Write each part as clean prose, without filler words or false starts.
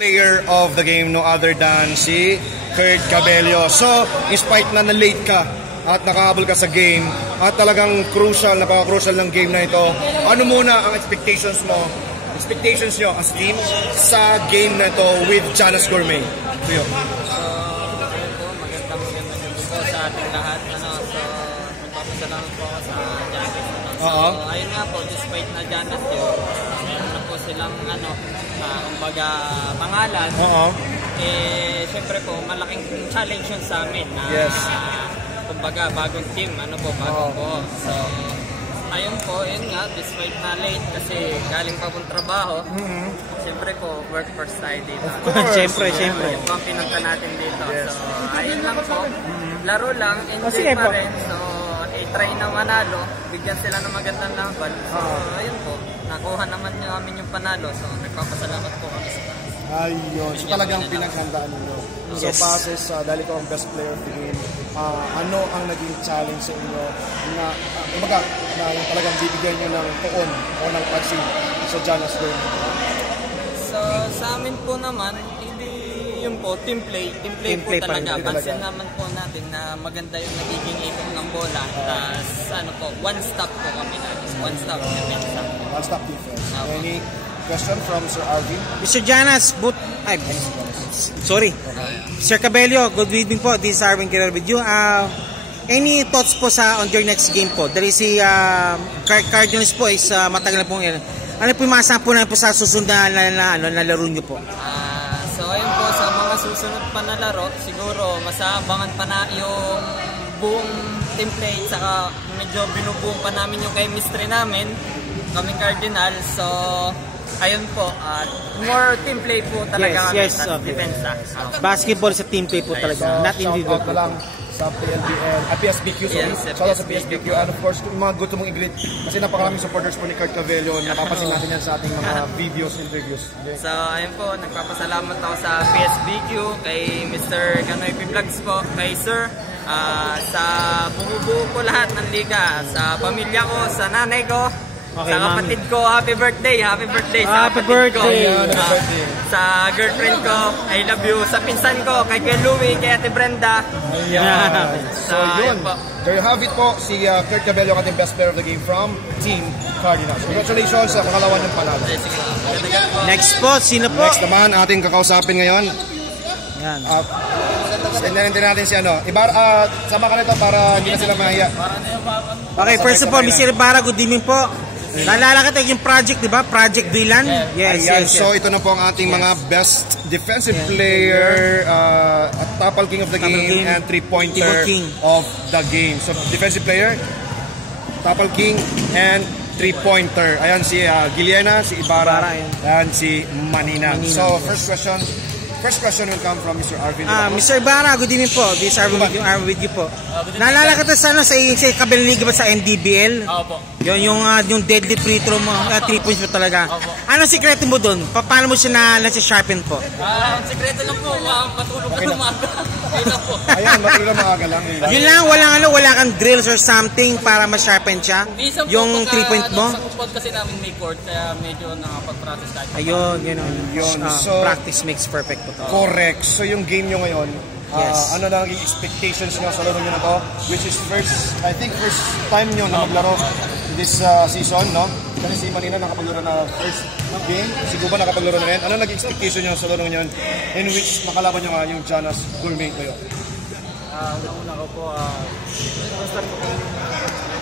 Player of the game no other than si Kurt Cabello. So, in spite na na-late ka at nakahabol ka sa game at talagang crucial, napaka-crucial ng game na ito, ano muna ang expectations nyo as team sa game na ito with Janus Gourmet? Tuyo. Magandang gabi po sa ating lahat. Magpapasalamat po ako sa Janus. Ayun nga po, despite na Janus yun, meron na po silang kumbaga pangalan. Syempre po, malaking challenge yun sa amin na kumbaga bagong team, bagong po. So, ayun po, yun nga, despite na late kasi galing pa pong trabaho, syempre po, work first tayo dito. Siyempre. Yung pang pinunta natin dito. So, ayun lang po, laro lang, enjoy pa rin. So, try na manalo, bigyan sila ng magandang laban. So, ayun po, nakuha naman namin yung panalo. So, nagpapasalamat po kami sa taas. Ayun, so talagang pinaghandaan nyo. So, passes, dahil ikaw ang best player of the game, ano ang naging challenge sa inyo na, na talagang bibigyan nyo ng tuon o ng pansin sa Janus Gourmet? So, sa amin po naman, yun po, team play po talaga. Pansin naman po natin na maganda yung nagiging ikot ng bola. Tapos one stop po kami na. One stop defense. Any question from Sir Arvin? Mr. Janus, Sir Cabello, good evening po. This is Arvin Guerrero with you. Any thoughts po on your next game po? Dahil si Cardinals po is matagal na po ngayon. Ano po yung maasahan po na po sa susunod na laro nyo po? So ayun po, sa mga susunod pa na laro, siguro masaabangan pa na yung buong team play, saka medyo binubuong pa namin yung chemistry namin, kaming Cardinal. So ayun po, more team play po talaga kami sa defense. Basketball sa team play po talaga, not individual po. Sa PLBL, PSBQ, sorry. Sa PSBQ, and of course, yung mga gusto mong i-greet, kasi napakaraming supporters po ni Kurt Cabello, napapansin natin yan sa ating mga videos, interviews. So, ayun po, nagpapasalamat ako sa PSBQ, kay Mr. Kanoy P. Vlogs po, kay Sir, sa bumubuo ko lahat ng liga, sa pamilya ko, sa nanay ko, sa kapatid ko, happy birthday sa kapatid ko, sa girlfriend ko, I love you, sa pinsan ko, kay Louie, kay Ate Brenda. So yun, there you have it po, si Kurt Cabello, ating best player of the game from Team Cardinals. Congratulations sa pangalawa ng panalo. Next po, sino po? Next naman, ating kakausapin ngayon. Yan. Sendarin din natin si Ibarra, sama ka nito para hindi na sila mahiya. Okay, first of all, Mr. Ibarra, good evening po. Naalala ka tayo yung project, di ba? Project Dylan? Yes. So ito na po ang ating mga best defensive player, Tapal King of the game, and 3-pointer of the game. So defensive player, Tapal King, and 3-pointer. Ayan si Giliena, si Ibarra, and si Manina. So first question will come from Mr. Arvin. Mr. Ibarra, good evening po. This is Arvin with you po. Naalala ka tayo sa Kabilang Liga ba sa NDBL? Opo. Yung deadly free throw mo, 3 points mo talaga. Anong sikreto mo doon? Paano mo siya na-sharpen po? Ang sikreto lang po, matulog na umaga. Ayan, matulog na maaga lang. Yun lang, wala kang drills or something para ma-sharpen siya? Yung 3 point mo? Sa kupod kasi namin may court, kaya medyo nakapag-practice tayo. Ayun, yun. So, practice makes perfect po. Correct. So yung game nyo ngayon, ano na naging expectations nyo sa laro nyo na to? Which is first time nyo na maglaro this season, no? Kasi si Manina nakapaglaro na first game, si Guba nakapaglaro na rin. Ano naging expectation nyo sa laro nyo in which makalaban nyo yung Janus Gourmet kayo? Una ko po, first time ko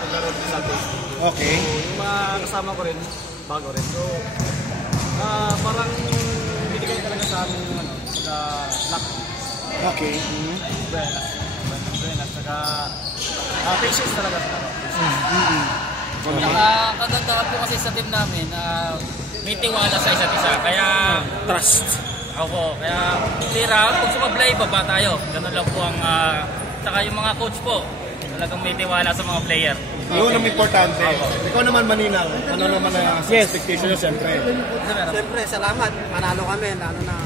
maglaro sa base. Okay. Yung mga kasama ko rin, bago rin. So, parang binigay talaga sa amin yung luck. Okay. Buenas. Saka patience talaga. Kagandahan po kasi sa team namin, may tiwala sa isa't isa, kaya trust. Ako, kaya tira, kung sumablay, baba tayo. Ganun lang po ang, saka yung mga coach po, talagang may tiwala sa mga player. Yun ang importante. Ikaw naman Manina, ano naman ang expectation nyo siyempre? Siyempre, salamat. Manalo kami, lalo na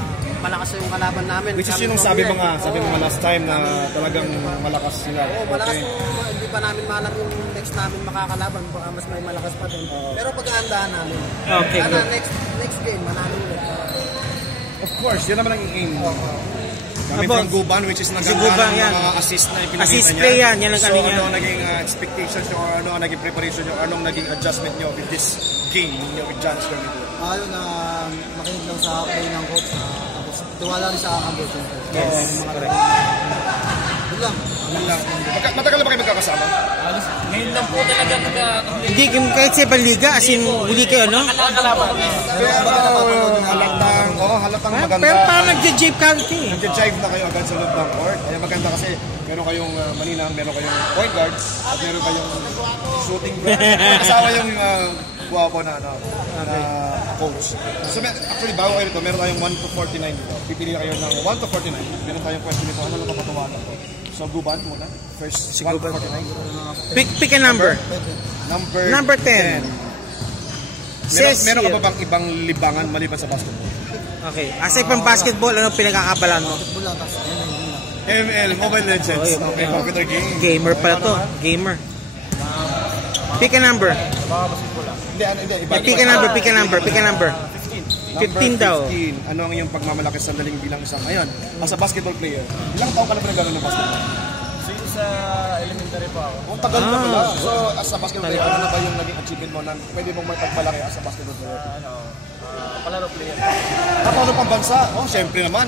malakas yung kalaban namin. Which is yun ang sabi mga last time na talagang malakas sila. Oo, malakas yung hindi pa namin malam yung next namin makakalaban. Baka mas may malakas pa din. Pero pag-aandahan namin. Okay, sana next game, manalo ulit. Of course, yan naman ang aim. Kami from Guban, which is naganda ng mga assist na ipinakita assist niya. play yan ang So, kanina. ano ang naging expectations nyo, or ano ang naging preparation nyo, anong naging adjustment nyo with this game nyo with John Skirmido? Ayun, makinig lang sa play ng coach. Tapos tiwala rin sa akin. Yes, correct. Yun lang. Matagal na ba kayo magkakasama? Ngayon lang po talaga Hindi, kahit sa ibang liga, as in, huli kayo, no? Pero halatang maganda. Pero parang nagja-jape ka eh. Nagja-jive na kayo agad sa loob ng court. Kaya maganda kasi meron kayong maninang, meron kayong point guard, at meron kayong shooting guard. Kasama yung guwapo na coach. So actually, bago kayo ito, meron tayong 1 to 49 dito. Pipili kayo ng 1 to 49. Meron tayong question dito. Ano lang papatawagan ko? So, Guban muna. First, 1 to 49. Pick a number. Number 10. Meron ka ba bang ibang libangan maliban sa basketball? Okay. Aside from basketball, ano pinagkakabalan mo? ML, Mobile Legends. Okay, computer game. Gamer pala to. Gamer. Pick a number. Pick a number. 15 daw. 15. Ano ang iyong pagmamalaki sa sandaling bilang isang, ayun, as a basketball player? Ilang taon ka na pinagano ng basketball? Since elementary pa ako. Kung tagal ka pala. So, as a basketball player, ano na ba yung naging achievement mo na pwede mong may pagmalaki as a basketball player? Palaro player. Napano pang bansa? Oh, syempre naman.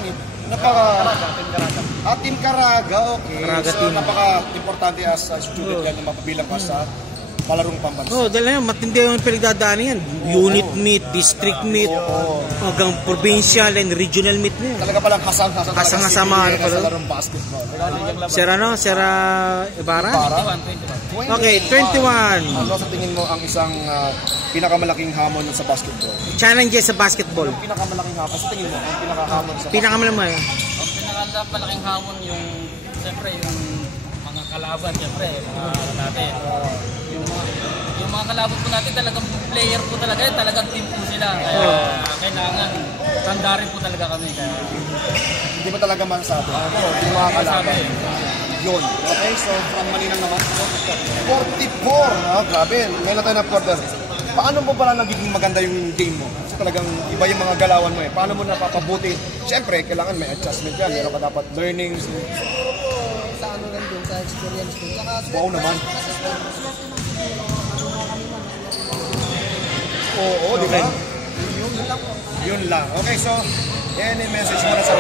Team Caraga, okay. Caraga so, team. napaka-importante as a student yan na mapabilang ka sa palarong pambansa. Oh, dahil yan, matindi yung pinagdadaanan yan. Unit meet, district meet, hanggang provincial and regional meet na yan. Talaga palang Hasang-hasama sa larong basketball. Sir Ibarra? 21. Okay, 21. Ano sa tingin mo ang isang pinakamalaking hamon sa basketball? Challenges sa basketball. Yung pinakamalaking hamon, sa tingin mo, ang pinakahamon sa Pinakamalaking Ang pinakamalaking hamon yung, siyempre, yung mga kalaban, siyempre, mga natin. Yung mga kalaban po natin, talagang player po talaga, talagang team po sila. Kaya kailangan, tanda rin po talaga kami. Kaya, hindi mo talaga masasabi. Yung mga kalaban. Yun. Okay, so from Maninang naman, 44. Grabe. Ngayon na tayo na quarter. Paano mo pala nagiging maganda yung game mo? Kasi talagang iba yung mga galawan mo eh. Paano mo napapabuti? Siyempre, kailangan may adjustment yan. Meron ka dapat learnings. Sa ano lang din, sa experience ko. Wow naman. Oo, di ba? Yun lang. Okay, so, any message mo na sa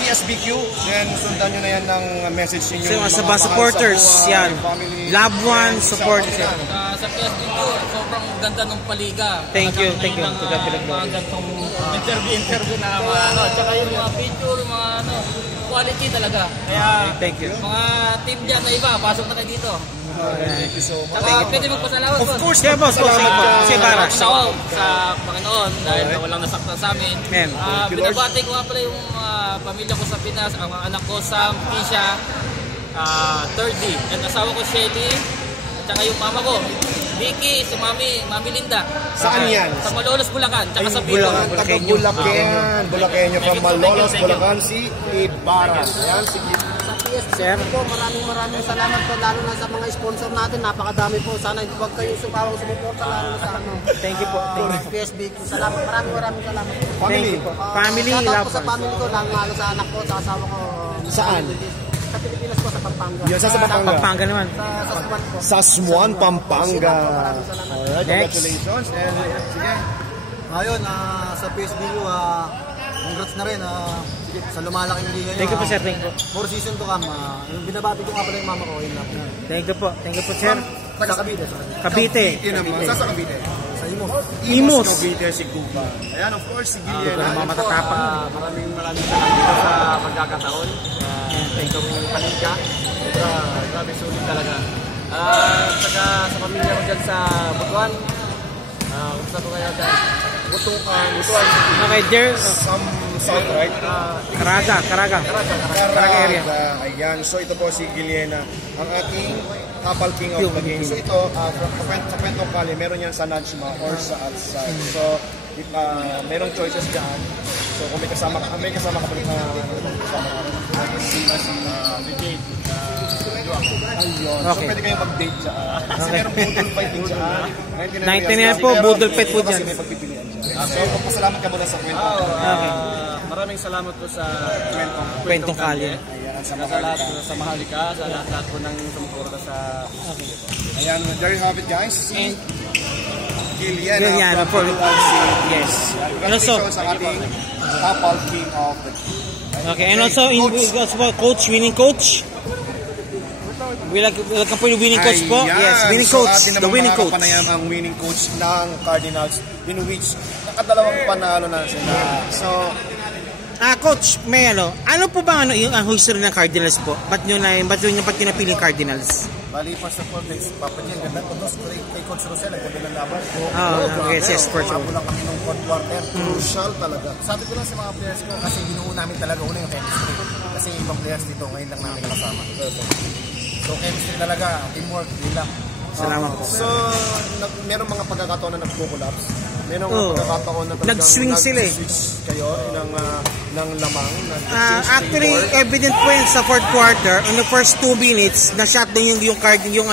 PSBQ, then sundan nyo na yan ng message ninyo. sa mga supporters, yan. Loved ones, supporters. sa PSB ko, sobrang ganda ng paliga. Thank you. Mga gantong interview na mga ano. Tsaka yung mga picture, mga ano, quality talaga. Kaya, Thank you. mga team dyan na iba, pasok na kayo dito. Thank you so much. Tsaka pwede magpasalamat. Of course, Yeah, boss. Si Ibarra. Ako sa Panginoon dahil walang nasaktan sa amin. Amen. Binabati ko nga pala yung pamilya ko sa Pinas, ang mga anak ko Sam, Kisha, 30, at asawa ko Shelly, at saka yung mama ko, Vicky, si Mami Linda. Saan yan? Sa Malolos, Bulacan, tsaka sa Bicol. Bulakenyo from Malolos, Bulacan, si Ibarra. Ayan, sige. Sir po, maraming salamat po, lalo na sa mga sponsor natin, napakadami po. Sana huwag kayong sumawang sumuporta, lalo na sa ano. Thank you po. PSB. Salamat, maraming salamat po. Family. Family, Shoutout love. po sa family ko, lalo sa anak ko, sa asawa ko. Saan? Sa Pilipinas po, sa Pampanga. Yan, sa Pampanga. Pampanga naman. Sa Suwan po. Sa Swan, Pampanga. Maraming salamat. Alright, congratulations. And, sige. Ngayon, sa PSBU, congrats na rin sa lumalaking liga nyo. Thank you po, sir. Thank you. 4 season to come. Yung binabati ko nga pala yung mama ko, yun lang. Thank you po, sir. Sa Cavite. Cavite. Cavite naman. Sa Cavite. Sa Imos. Imos. Cavite, si Cuba. Ayan, of course, si Gillian. Mga matatapang yun. Maraming salamat dito sa pagkakataon. Itong paliga. Grabe sulit talaga. Saka sa pamilya ko dyan sa Butuan. Kumusta po kayo dyan? Butuan. Okay, there. Some south, right? Caraga area. Ayan, so ito po si Giliena, ang ating Tapal King of the game. So ito, sa Kwentong Kali, meron yan sa Najma or sa outside. So, merong choices dyan. So, kung may kasama ka palit na kasama ka, si Jade. Ayun. So, Okay. pwede kayong mag-date dyan. Kasi merong budol fight din dyan. 99 po, budol fight po dyan. Kasi may pagpipilian dyan. So, magpasalamat ka muna sa Kwentong. Okay. Maraming maraming salamat po sa Kwentong Kalye. Ayan, sa lahat sa Maharlika, sa lahat po ng sumuporta sa Ayan, there you have it, guys. And Giliana from yes. And also, sa ating Tapal King of the okay, and also in coach, winning coach. Welcome po yung winning coach po. Yes, winning coach. The winning coach. Panayam ang winning coach ng Cardinals, in which nakadalawang panalo na sila. So, coach, may ano po ba yung history ng Cardinals po? Ba't nyo napiling Cardinals? bali, first of all, papanyan, ganda ko dos kay Coach Rosel, ang ganda ng laban. Yes, for sure. Makabulang kami ng fourth quarter, crucial talaga. Sabi ko lang sa mga players ko, kasi binuo namin talaga una yung chemistry. Kasi ibang players dito, ngayon lang namin nakasama. So, chemistry talaga, teamwork, nila. Salamat po. So, merong mga pagkakataon na nagko-collapse. Merong mga pagkakataon na talagang nag-swing sila eh. Nag-switch kayo ng lamang. Actually, evident po yun sa fourth quarter. In the first 2 minutes, na-shutdown yung card yung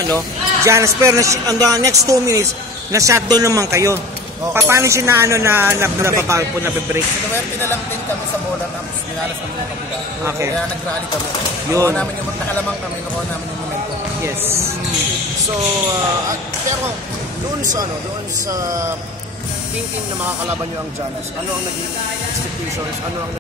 Giannis. Pero on the next 2 minutes, na-shutdown naman kayo. Paano siya nababawi po, nabe-break? Sinuwerte na lang din kami sa bola, tapos dinalas namin yung kabila. Okay. Kaya nag-rally kami. Yun. Nakuha namin yung nakalamang kami, nakuha namin yung momentum. Yes. So, pero doon sa thinking na makakalaban nyo ang Giannis, ano ang naging expectations, ano ang